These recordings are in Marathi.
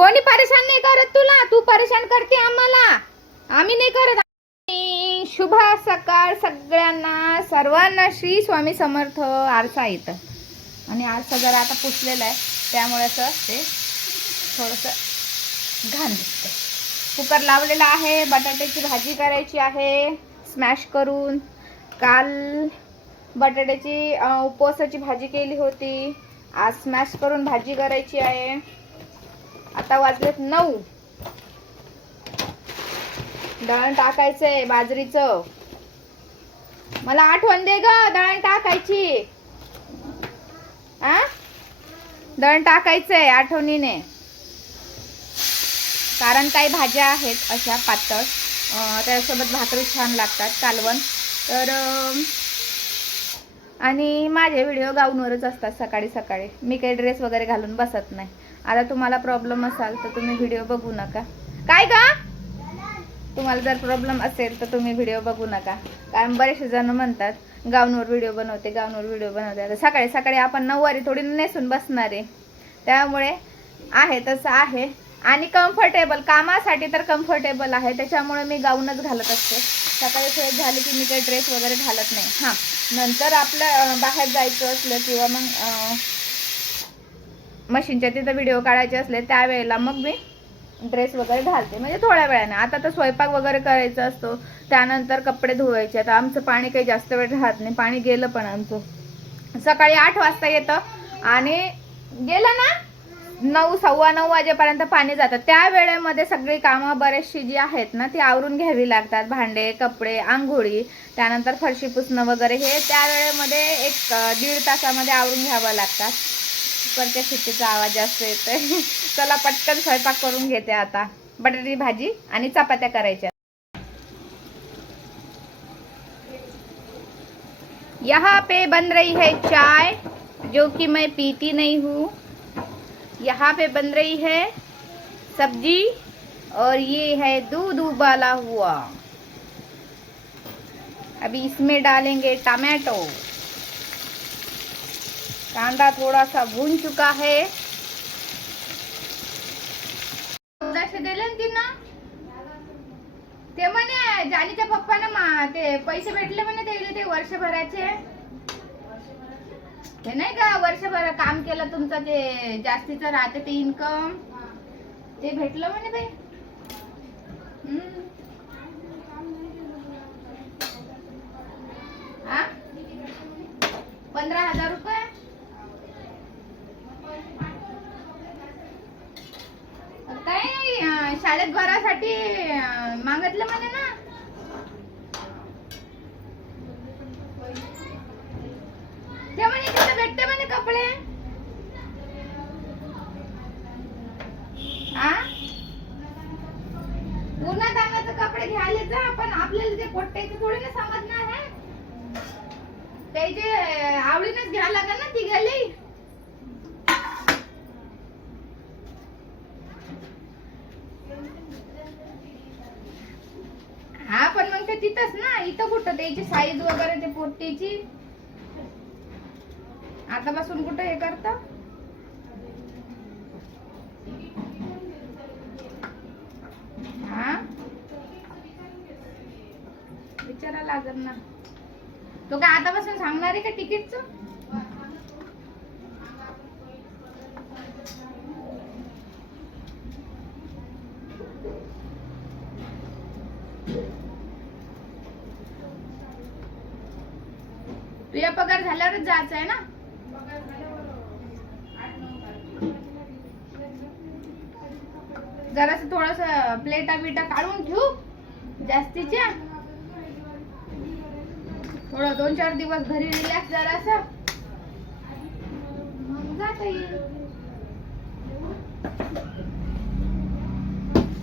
कोणी परेशान नाही करत तुला? तू परेशान करते आम्हाला. आम्ही नाही करत. शुभ सकाळ सगळ्यांना सर्वांना श्री स्वामी समर्थ आरसा येतं आणि आरसा जरा आता पुसलेला आहे. त्यामुळे असं ते थोडंसं घाण दिसतं कुकर लावलेला आहे बटाट्याची भाजी करायची आहे स्मॅश करून. काल बटाट्याची उपवासाची भाजी केली होती. आज स्मॅश करून भाजी करायची आहे. आता वाजलेत नऊ. दळण टाकायचंय बाजरीचं. मला आठवण दे ग दळण टाकायची. आ? दळण टाकायचंय आठवणीने. कारण काही भाज्या आहेत अशा पातळ. त्यासोबत त्याच्यासोबत भाकरी छान लागतात कालवण. तर आणि माझे व्हिडिओ गाऊनवरच असतात सकाळी सकाळी. मी काही ड्रेस वगैरे घालून बसत नाही. आता तुम्हाला प्रॉब्लेम असाल तर तुम्ही व्हिडिओ बघू नका. काय का तुम्हाला जर प्रॉब्लेम असेल तर तुम्ही व्हिडिओ बघू नका. कारण बरेचसे जण म्हणतात गाऊनवर व्हिडिओ बनवते गाऊनवर व्हिडिओ बनवते. आता सकाळी सकाळी आपण नऊवारी थोडी नेसून बसणार आहे. त्यामुळे आहे तसं आहे. आणि कम्फर्टेबल कामासाठी तर कम्फर्टेबल आहे. त्याच्यामुळे मी गाऊनच घालत असते. सकाळी फ्रेश झाली की मी काही ड्रेस वगैरे घालत नाही. हां. नंतर आपलं बाहेर जायचं असलं किंवा मग मशीनच्या तिथं व्हिडिओ काढायचे असले त्यावेळेला मग मी ड्रेस वगैरे घालते. म्हणजे थोड्या वेळाने. आता तर स्वयंपाक वगैरे करायचा असतो. त्यानंतर कपडे धुवायचे. आता आमचं पाणी काही जास्त वेळ राहत नाही. पाणी गेलं पण आमचं. सकाळी आठ वाजता येतं आणि गेलं ना नऊ सव्वा नऊ वाजेपर्यंत पाणी जातं. त्या वेळेमध्ये सगळी कामं बरेचशी जी आहेत ना ती आवरून घ्यावी लागतात. भांडे कपडे आंघोळी त्यानंतर फरशी पुसणं वगैरे हे त्या वेळेमध्ये एक दीड तासामध्ये आवरून घ्यावं लागतात. कुकरच्या शिट्टीचा आवाज़ जास्त येतोय. चला पटकन स्वयंपाक करून घेते आता. बटाट्याची भाजी आणि चपात्या करायच्या. यहाँ पे बन रही है चाय, जो कि मैं पीती नहीं हूँ। यहाँ पे बन रही है सब्ज़ी और ये है दूध उबाला हुआ। अभी इसमें डालेंगे टमाटो। कांदा थोड़ा सा भून चुका है ना ते म्हणे जानीच्या पप्पानं मा ते पैसे भेटले म्हणे ते ते वर्षभराचे. ते नाही का वर्षभर काम केलं तुमचं ते जास्तीचं राहते ते इन्कम ते भेटलं म्हणे बाई. हा? पंधरा हजार रुपये काय अं, शाळेत भरासाठी मागितलं म्हणे ना. ते म्हणे तिथे भेटते म्हणे कपडे. आ? उन्हात अन्नाचे कपडे घ्यायला जा पण आपल्याला ते पोट्ट्याचे थोडी ना समजणार आहे. त्याचे आवडीनच घ्यायला लागेल ना ती गेली हा पण मग ते तिथंच ना इथं कुठं? त्याची साईज वगैरे ते पोट्टीची? आतापासून कुठं हे करता? हा? विचारा लागेल ना. तो काय आतापासून सांगणार आहे का तिकीटचं पगार झाल्यावरच जायचं आहे ना? जरास थोडस प्लेटा बिटा काढून ठेवू जास्तीच्या. थोडं दोन चार दिवस घरी रिलॅक्स जरास.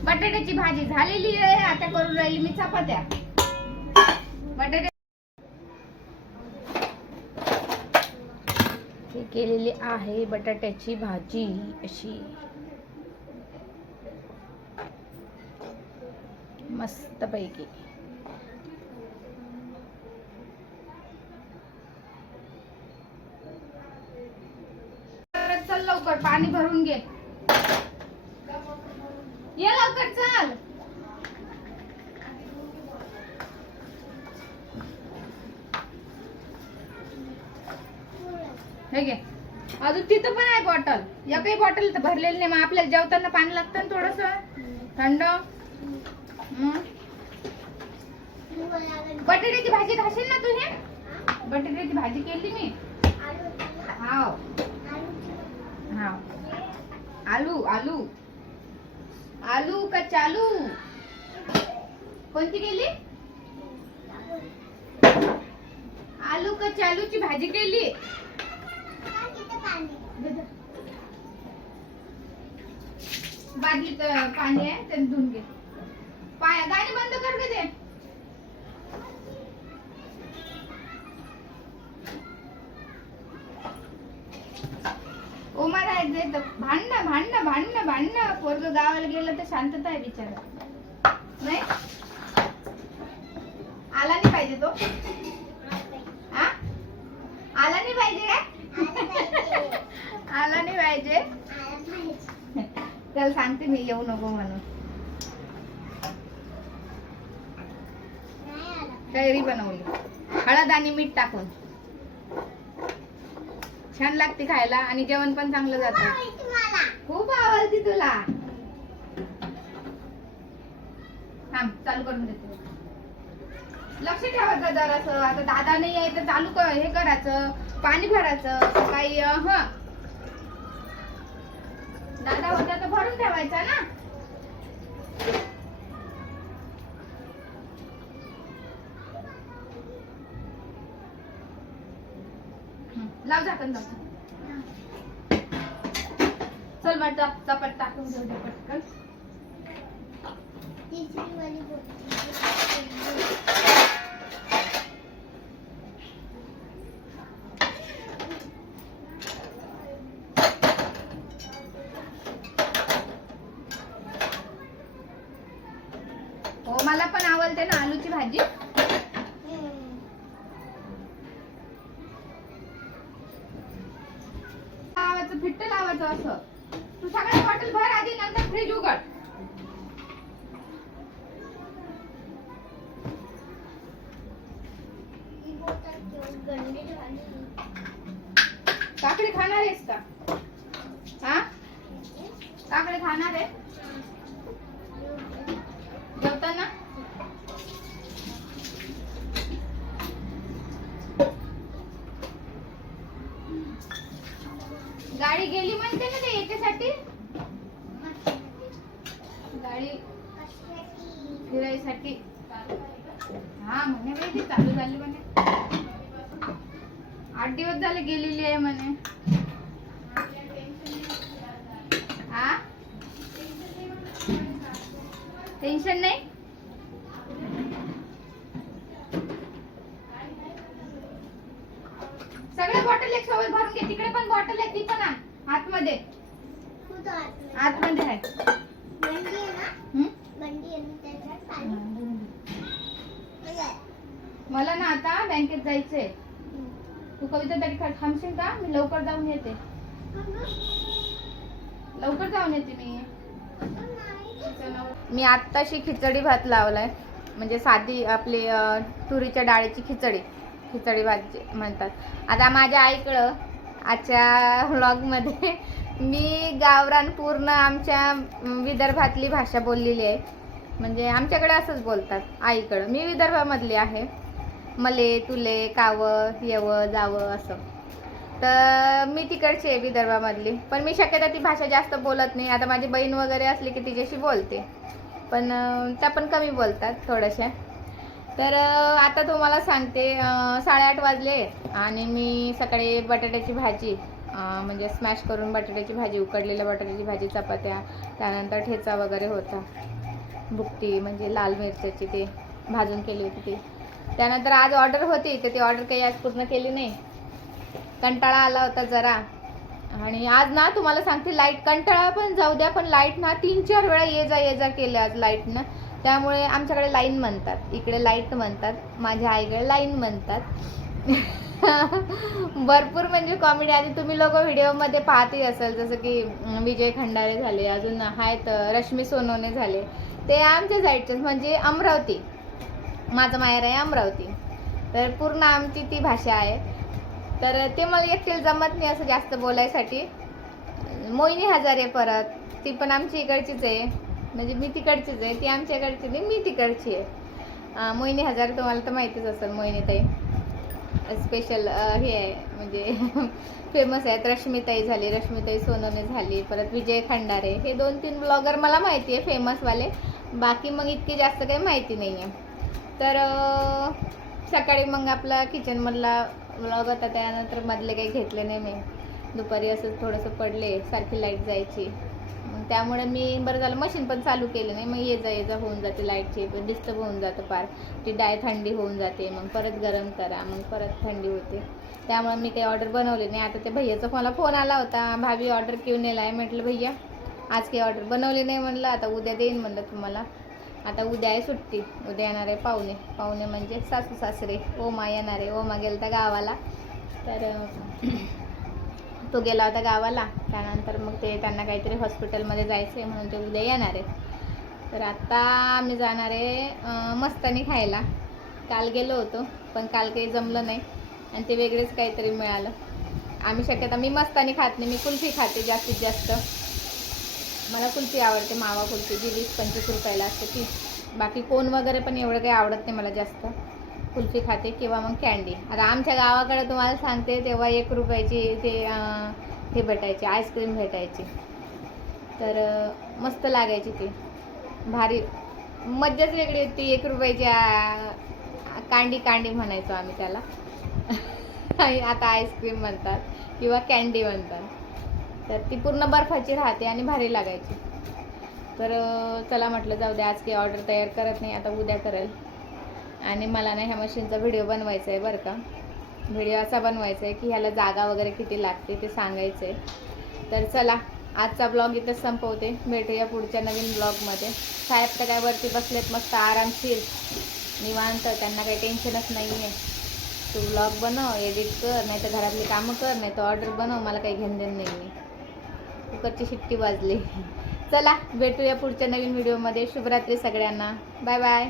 बटाट्याची भाजी झालेली आहे आता करून राहिली मी चपात्या. बटाटे हे केलेली आहे बटाट्याची भाजी अशी. मस्त पैकी चल लवकर पाणी भरून घे. ये लवकर चल. हे घे अजून तिथं पण आहे बॉटल एकही बॉटल तर भरलेली नाही. मग आपल्याला जेवताना पाणी लागतं ना थोडस? थंड? बटाट्याची भाजी खाशील ना तुझी बटाट्याची भाजी केली मी. हाव. हाव. आलू आलू. आलू का चालू? कोणती केली? आलू का चालूची भाजी केली? बादलीत पाणी आहे ते धुवून घे. पाया गाणी बंद कर ग ते. उमा राहायचंय तर भांडणं भांडणं भांडणं भांडणं. पोरग गावाला गेलं तर शांतता आहे बिचारा. नाही आला नाही पाहिजे तो हा आला नाही पाहिजे काय आला नाही पाहिजे त्याला सांगते मी येऊ नको म्हणून. कैरी बनवली. हळद आणि मीठ टाकून. छान लागते खायला आणि जेवण पण चांगलं जातं. खूप आवडती तुला. थांब चालू करून देते. लक्ष ठेवायचं जरासं. आता दादा नाही आहे तर चालू कर हे करायचं. पाणी भरायचं. काही ह. दादा होता तर भरून ठेवायचा ना? लाव झाकण लाव. चल मग चपट टाकून घेऊ दे पटकन. हो मला पण आवडते ना आलूची भाजी लावायचं फिट्ट लावायचं असं. तू सगळ्या बॉटल भर आधी नंतर फ्रीज उघड. काकडी खाणार आहेस का? हा. काकडी खाणार आहे जेवताना गाडी गेली म्हणते ना ते याच्यासाठी? गाडी फिरायसाठी. हा म्हणे बाई ती चालू झाली म्हणे. आठ दिवस झाले गेलेली आहे म्हणे. हा? टेन्शन नाही सगळ्या बॉटल एक सोबत भरून घे तिकडे पण बॉटल आहे ती पण आण आतमध्ये आतमध्ये आहे हं? मला ना आता बँकेत जायचंय. तू कविता तरी थांबशील का? मी लवकर जाऊन येते. लवकर जाऊन येते मी. मी आत्ताशी खिचडी भात लावलाय. म्हणजे साधी आपली तुरीच्या डाळीची खिचडी. खिचडी भात म्हणतात. आता माझ्या आईकडं आजच्या व्लॉगमध्ये मी गावरान पूर्ण आमच्या विदर्भातली भाषा बोललेली आहे. म्हणजे आमच्याकडे असंच बोलतात आईकडं. मी विदर्भामधली आहे. मले तुले कावं येवं जावं असं. तर मी तिकडची आहे विदर्भामधली. पण मी शक्यतो ती भाषा जास्त बोलत नाही. आता माझी बहीण वगैरे असली की तिच्याशी बोलते. पण त्या पण कमी बोलतात थोड्याशा. तर आता तुम्हाला सांगते साडेआठ वाजले आणि मी सकाळी बटाट्याची भाजी म्हणजे स्मॅश करून बटाट्याची भाजी उकडलेल्या बटाट्याची भाजी चपात्या त्यानंतर ठेचा वगैरे होता. बुकटी म्हणजे लाल मिरच्याची ते भाजून केली होती ती. त्यानंतर आज ऑर्डर होती तर ती ऑर्डर काही आज पूर्ण केली नाही. कंटाळा आला होता जरा. आणि आज ना तुम्हाला सांगते लाइट कंटाळा पण जाऊ द्या पण लाइट ना तीन चार वेळा ये जा ये जा केलं आज लाईटनं त्यामुळे आमच्याकडे लाईन म्हणतात. इकडे लाइट म्हणतात. माझ्या आईकडे लाईन म्हणतात. भरपूर म्हणजे कॉमेडी आणि तुम्ही लोक व्हिडिओमध्ये पाहतही असाल जसं की विजय खंडारे झाले अजून आहेत रश्मी सोनवणे झाले. ते आमच्या साईडचेच म्हणजे अमरावती. माझं माहेर आहे अमरावती. तर पूर्ण आमची ती भाषा आहे. तर ते मला एकटीला जमत नाही असं जास्त बोलायसाठी. मोहिनी हजारे परत ती पण आमची इकडचीच आहे. म्हणजे मी तिकडचीच आहे ती आमच्या इकडची नाही मी तिकडची आहे. मोहिनी हजारे तुम्हाला तर माहितीच असेल मोहिनीताई स्पेशल हे आहे म्हणजे फेमस आहेत. रश्मिताई झाली रश्मिताई सोनवणे झाली परत विजय खंडारे. हे दोन तीन ब्लॉगर मला माहिती आहे फेमसवाले बाकी मग इतकी जास्त काही माहिती नाही आहे तर सकाळी मग आपला किचनमधला व्लॉग होता त्यानंतर मधले काही घेतले नाही मी. दुपारी असं थोडंसं पडले सारखी लाइट जायची. मग त्यामुळे मी बरं झालं मशीन पण चालू केलं नाही. मग ये जा ये जा होऊन जाते लाईटची पण डिस्टर्ब होऊन जातं फार. ती डाय थंडी होऊन जाते. मग परत गरम करा मग परत थंडी होते. त्यामुळे मी काही ऑर्डर बनवली नाही. आता ते भैयाचा मला फोन आला होता. भाभी ऑर्डर घेऊन नेला आहे म्हटलं भैया आज काही ऑर्डर बनवली नाही म्हटलं आता उद्या देईन म्हटलं तुम्हाला. आता उद्या आहे सुट्टी. उद्या येणार आहे पाहुणे. पाहुणे म्हणजे सासू सासरे. ओमा येणार आहे. ओमा गेला तर गावाला. तर तो गेला होता गावाला. त्यानंतर मग ते त्यांना काहीतरी हॉस्पिटलमध्ये जायचं आहे म्हणून ते उद्या येणार आहे. तर आत्ता आम्ही जाणार आहे मस्तानी खायला. काल गेलो होतो पण काल काही जमलं नाही. आणि ते वेगळेच काहीतरी मिळालं. आम्ही शक्यता मी मस्तानी खात नाही. मी कुल्फी खाते जास्तीत जास्त. मला कुल्फी आवडते मावा कुल्फी जी वीस पंचवीस रुपयाला असते ती. बाकी कोण वगैरे पण एवढं काही आवडत नाही मला जास्त. कुल्फी खाते किंवा मग कॅन्डी आता आमच्या गावाकडे तुम्हाला सांगते तेव्हा एक रुपयाची ते हे भेटायची आईस्क्रीम भेटायची. तर मस्त लागायची ती. भारी. मज्जाच वेगळी होती एक रुपयाची कांडी कांडी म्हणायचो आम्ही त्याला. आणि आता आईस्क्रीम म्हणतात किंवा कॅन्डी म्हणतात. तर ती पूर्ण बर्फाची राहते आणि भारी लागायची. तर चला म्हटलं जाऊ दे आज काही ऑर्डर तयार करत नाही आता उद्या करेल. आणि मला ना ह्या मशीनचा व्हिडिओ बनवायचा आहे बरं का. व्हिडिओ असा बनवायचा आहे की ह्याला जागा वगैरे किती लागते ते सांगायचं आहे तर चला आजचा ब्लॉग इथंच संपवते. भेटूया पुढच्या नवीन ब्लॉगमध्ये साहेब तर काय वरती बसलेत मस्त आरामशीर. निवांत त्यांना काही टेन्शनच नाही आहे तू ब्लॉग बनव एडिट कर नाही तर घरातली कामं कर नाही तर ऑर्डर बनव मला काही घेणं देणं नाही आहे कुकरची शिट्टी वाजली. चला भेटूया पुढच्या नवीन व्हिडिओमध्ये. शुभरात्री सगळ्यांना. Bye bye.